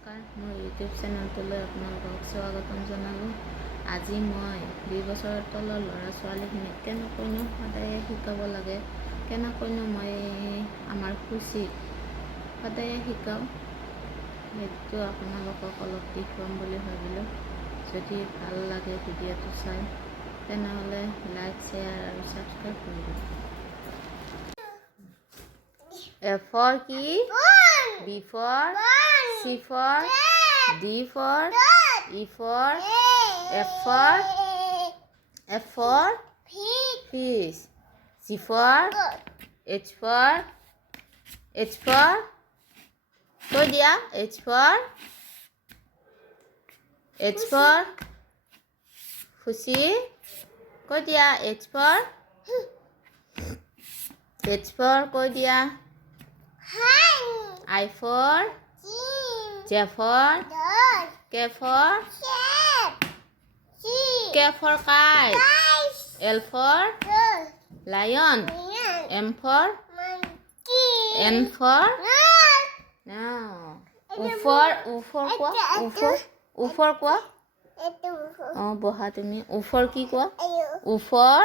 নমস্কাৰ, মোৰ ইউটিউব চেনেলটোলৈ আপোনালোকক স্বাগতম জনালোঁ। আজি মই 2 বছৰৰ তলৰ ল'ৰা ছোৱালীখিনিক কেনেকৈনো সদায়ে শিকাব লাগে, কেনেকৈনো মই আমাৰ খুচিক সদায়ে শিকাওঁ, সেইটো আপোনালোকক অলপ দেখুৱাম বুলি ভাবিলোঁ। যদি ভাল লাগে ভিডিঅ'টো চাই, তেনেহ'লে লাইক, শ্বেয়াৰ আৰু ছাবস্ক্ৰাইব কৰি দিব। A for key, B for C for D for E for F for fish, G for H for কৈ দিয়া H for খুচি, কৈ দিয়া H for কৈ দিয়া I for J for K for kite, L for lion, M for N for now, U for কোৱা বহা তুমি U for কি কোৱা U for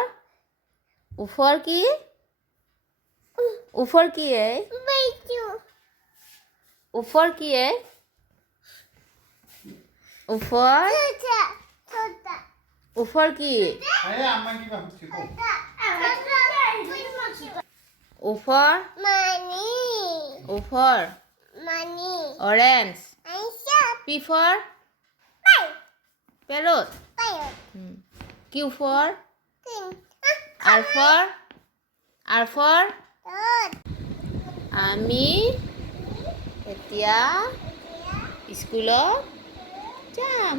কি U for কি U for কি U for কি U for orange, P for parrot, Q for R for আমি এতিয়া স্কুলত যাম।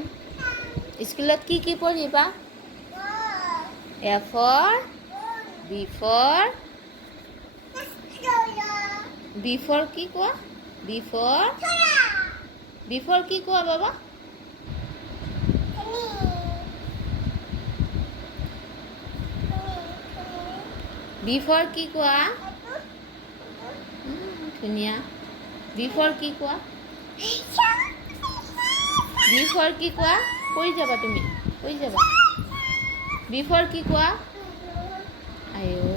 স্কুলত কি কি পঢ়িবা? A for B for কি কোৱা B for কি কোৱা বাবা B for কি কোৱা ধুনীয়া B for কি কোৱা B for কি কোৱা কৈ যাবা তুমি কৈ যাবা B for কি কোৱা আয়ো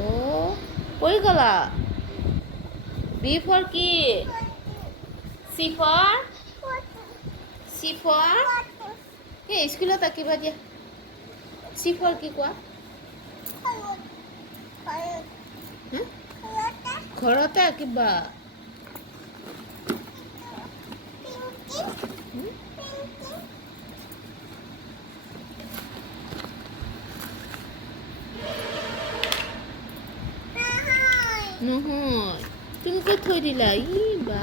কৈ গলা B for কি C for এই স্কুলত আঁকিবা দিয়া C for কি কোৱা ঘৰতে আঁকিবা নহয় তুমি ক'ত থৈ দিলা ই বা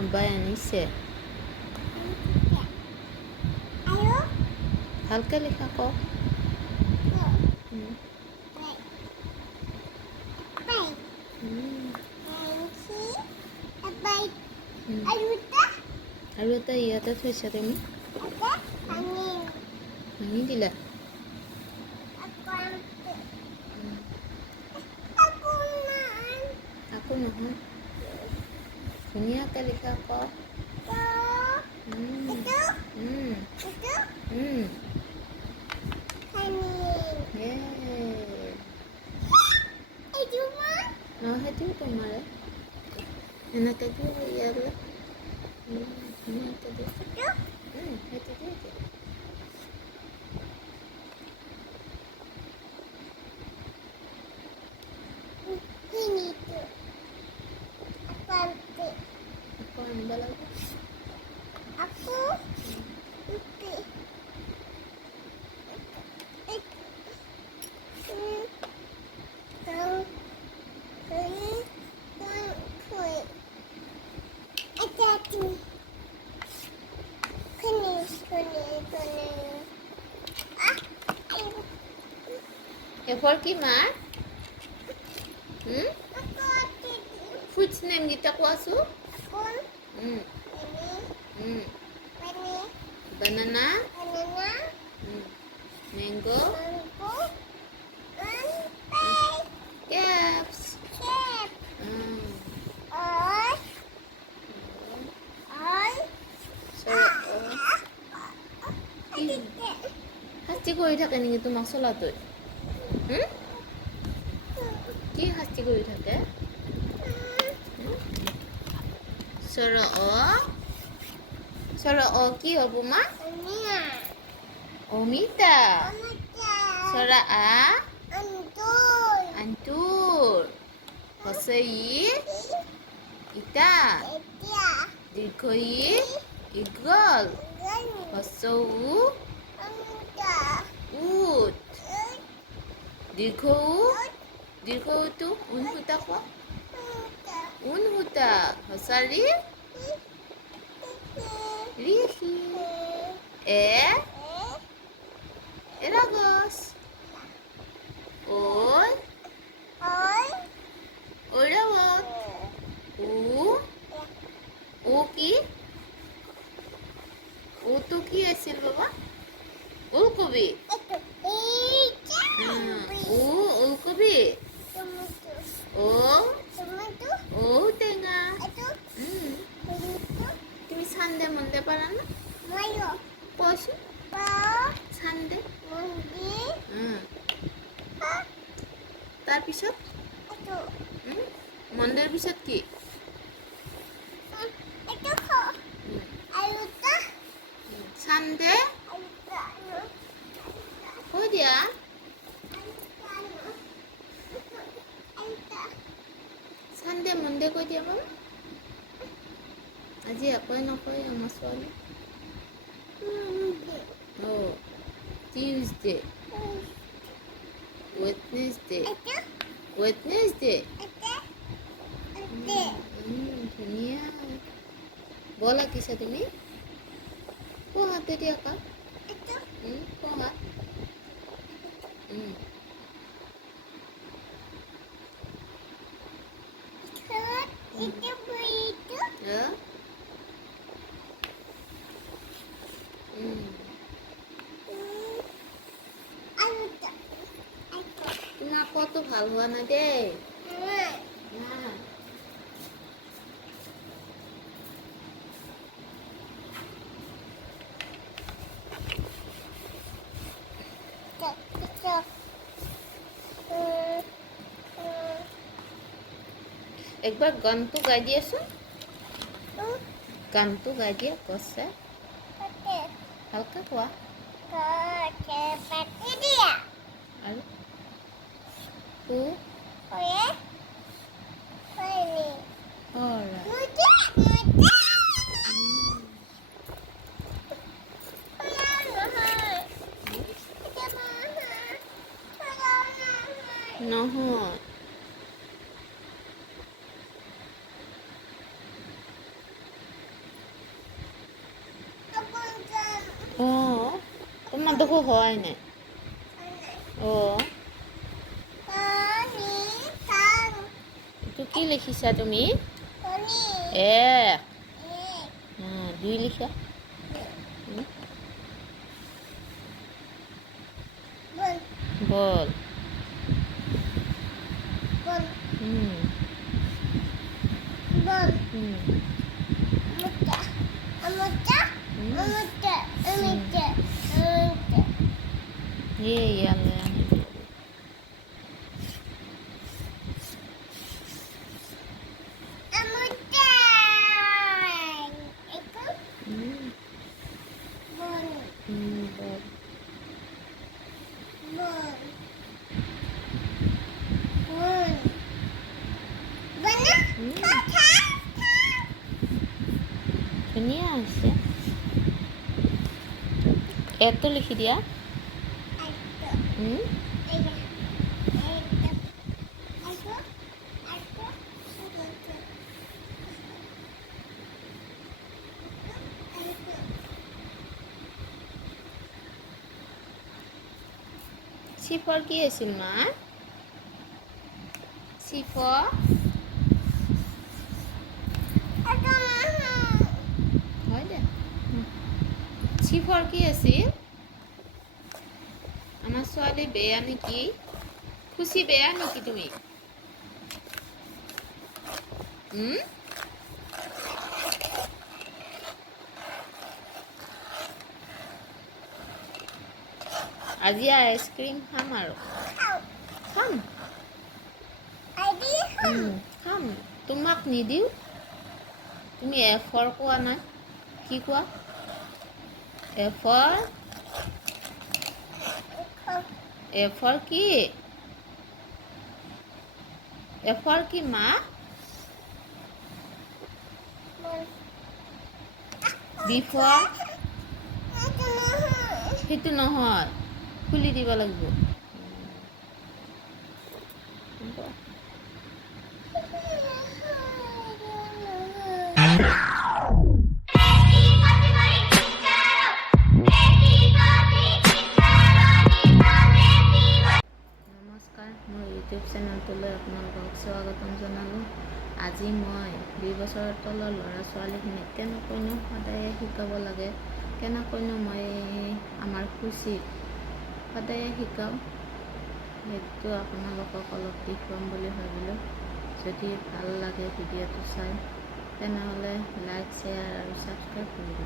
আব্বাই আনিছে ভালকে লিখা কওক আৰু এটা ইয়াতে থৈছা তুমি ভাঙি দিলা আকৌ নহয় ধুনীয়াকৈ লিখা কওক সেইটোও তোমাৰে এনেকৈ দিওঁ ইয়ালৈ ধুনীয়াকৈ দিওঁ সেইটো দিয়ে আকৌ আনিব লাগিব এফৰ কি মাৰ ফ্ৰুটছ নেমকেইটা কোৱাচোন বানানা ম্যাঙ্গো গ্ৰেপস শাস্তি কৰি থাকে নেকি তোমাক চলাটোই কি শাস্তি কৰি থাকে চৰ কি হ'ব মা অমিতা চৰা আন্তুৰ হস্ৰ ই ইটা দীৰ্ঘ ই ইগল হস্ৰ উ উট দীৰ্ঘ উটো উনসূতা কোৱা উনসূতা হস্ৰ ঋষি এৰাগছ ঐৰাৱত কি ওটো কি আছিল বাবা ওলকবি ওলকবি ঔটেঙা তুমি চান্দে মন্দে পাৰা না কোৱাচোন চান্দে তাৰপিছত মন্দিৰ পিছত কি চান্দে কৈ দিয়া চান্দে মন্দে কৈ দিয়া বাবা আজি একোৱে নকয় আমাৰ ছোৱালী টিউজডে ৱেডনেছডে ধুনীয়া বল আঁকিছা তুমি হাতে দিয়া কা হাত তোমাৰ কত ভাল হোৱা নাই দেই একবাৰ গানটো গাই দিয়াচোন গানটো গাই দিয়া কছে ভালকে কোৱা আৰু নহয় তোমাৰ দেখো হয় নাই এইটো কি লিখিছা তুমি দুই লিখা বল ধুনীয়া হৈছে এটো লিখি দিয়া চিফৰ কি আছিল মা? চিফৰ হয় দে। চিফৰ কি আছিল? আমাৰ ছোৱালী বেয়া নেকি? খুচি বেয়া নেকি তুমি? আজি আইচক্ৰীম খাম আৰু খাম খাম। তোমাক নিদিওঁ। তুমি এফৰ কোৱা নাই, কি কোৱা? এফৰ কি? এফৰ কি মা? বিফৰ সেইটো নহয়, খুলি দিব লাগিব। নমস্কাৰ, মোৰ ইউটিউব চেনেলটোলৈ আপোনালোকক স্বাগতম জনালোঁ। আজি মই 2 বছৰৰ তলৰ ল'ৰা ছোৱালীখিনিক কেনেকৈনো সদায়ে শিকাব লাগে, কেনেকৈনো মই আমাৰ খুচিক সদায়ে শিকাওঁ, সেইটো আপোনালোকক অলপ দেখুৱাম বুলি ভাবিলোঁ। যদি ভাল লাগে ভিডিঅ'টো চাই, তেনেহ'লে লাইক, শ্বেয়াৰ আৰু ছাবস্ক্ৰাইব কৰিব।